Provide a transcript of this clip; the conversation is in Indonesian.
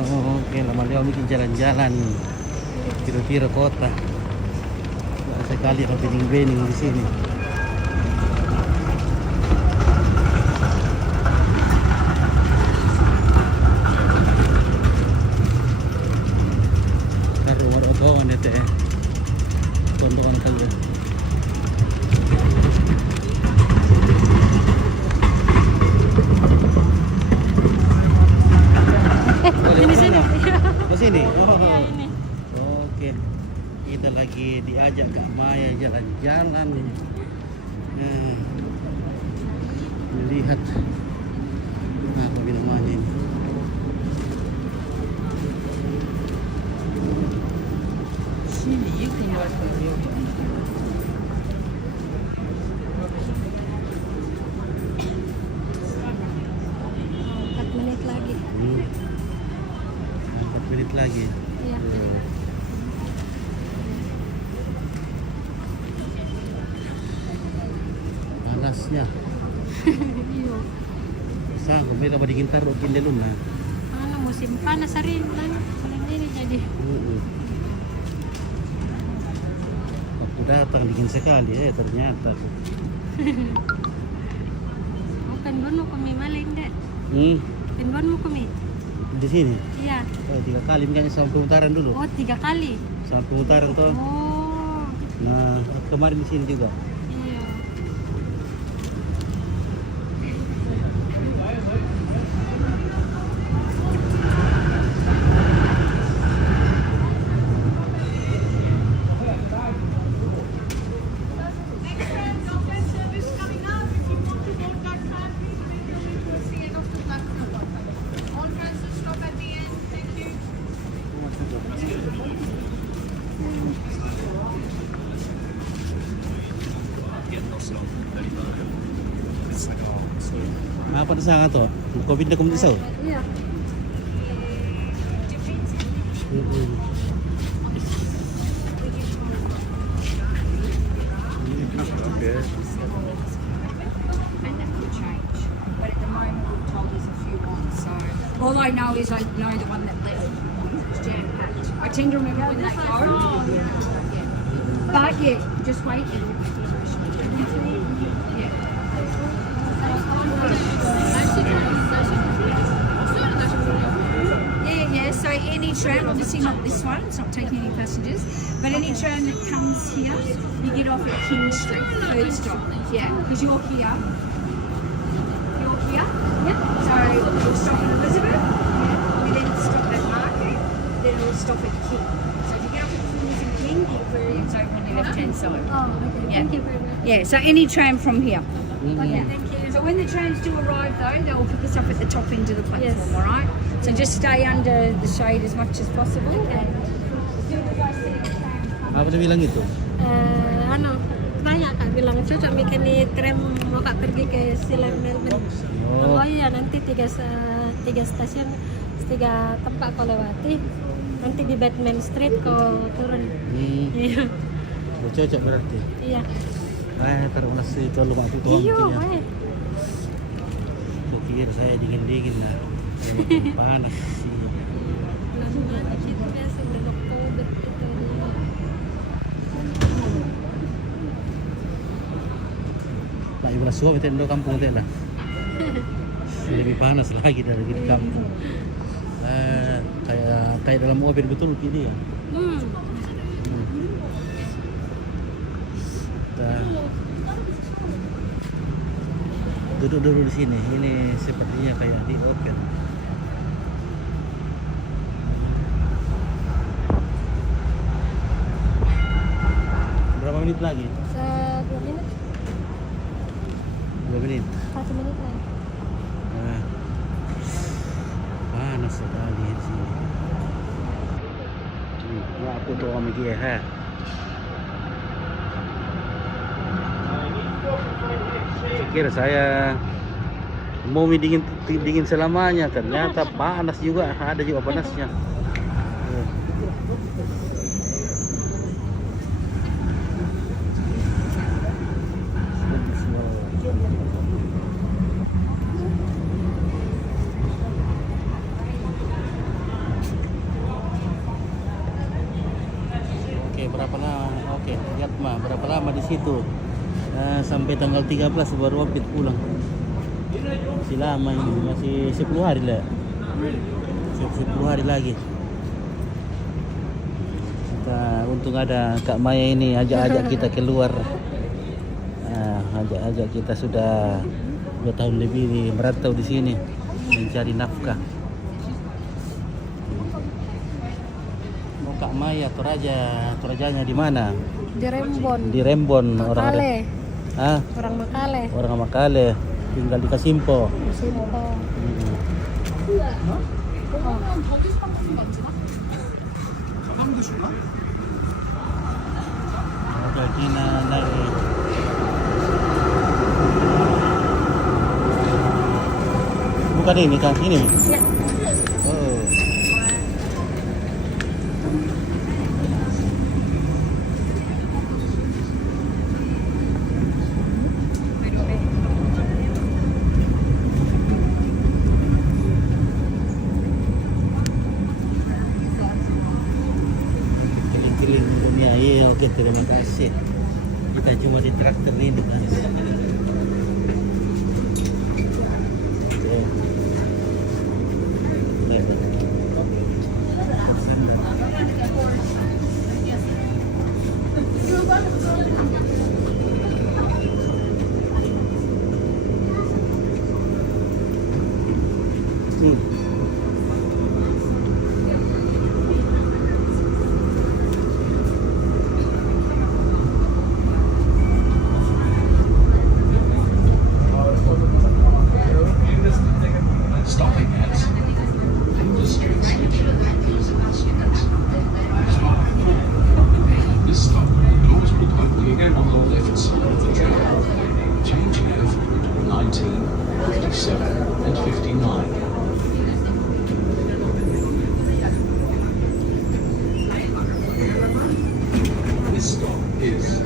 Oh, oke, lama dia bikin jalan-jalan kira-kira kota. Nah, sekali ada bening-bening di sini. Taruh warga nete. Tonton kali. Ini sini. Ke sini. Iya, ini. Oke. Kita lagi diajak Kak Maya jalan-jalan nih. Nah, melihat apa namanya ini. Sini tinggal sendiri. 4 menit lagi. 4 menit lagi. Iya. Panasnya. Iya. Sanggup mereka badikin taruh kindeluna. Mana musim panas hari ini paling ini jadi. Waktu datang dingin sekali ternyata. Bukan bono kami maling dek. Pin bono kami. Di sini. Iya. 3 kali makanya sama pemutaran dulu. Oh 3 kali. Sama pemutaran tuh. Oh. Nah, kemarin di sini juga. Iya. Apa na sana to? Covid na kung isaw. Iya. And that will change. But at the moment we've told us a few ones. So all I know is I know the one that left was jam packed. I tend to remember when they go. But yeah, just wait. Yeah. Yeah, so any tram, obviously not this one, it's not taking any passengers, but any tram that comes here, you get off at King Street, third stop. Yeah, because you're here. You're here? Yeah. So we'll stop at Elizabeth, yeah. We then stop at Market, then we'll stop at King. So if you get off at Kings and King, it's over on the left-hand side. Oh, okay. Yeah. Thank you very much. Yeah, so any tram from here. Okay, thank you. So when the trams do arrive though, they'll pick us up at the top end of the platform, Yes. all right? So just stay under the shade as much as possible. Okay. Apa dia bilang itu? Tanya Kak bilang cocok bikin di tram mau Kak pergi ke Silem Melbourne. Oh, Oh iya nanti tiga stasiun, 3 tempat kau lewati. Nanti di Batman Street kau turun. Iya. cocok berarti. Iya. Taruh nasi kalau mak itu Iya, ya. baik. Pikir saya dingin-dingin lah. Panas sih. Lama di situ biasa bulan Oktober gitu. Lah ibu suami tendo kampung teh lah. Lebih panas lagi dari di kampung. Kayak dalam mobil betul gini ya. Kita duduk dulu di sini. Ini sepertinya kayak di open. Berapa menit lagi? 2 menit, 2 menit. 1 menit lagi. Nah, panas sekali di sini. Wah, aku tuh kami kia ha. Pikir saya mau dingin dingin selamanya, ternyata panas juga, ada juga panasnya. mah berapa lama di situ? Sampai tanggal 13 baru Opit pulang. Masih lama ini, masih 10 hari lah. 10 hari lagi. Untung ada Kak Maya ini ajak-ajak kita keluar. Ajak-ajak kita sudah 2 tahun lebih merantau di sini mencari nafkah. Mau Kak Maya Torajanya di mana? Di Rembon. Di Rembon Makale. orang Makale. Orang Makale tinggal di Kasimpo. Simpo. Oke, kita naik. Bukan ini kan? Ini? Ya. Oh. Keliling-keliling dunia. Iya, oke, terima kasih. Kita cuma di traktor ini kan. Stopping at Industry Station. This stop, doors will open on the left side of the train. Change here for route 19, 57 and 59. This stop is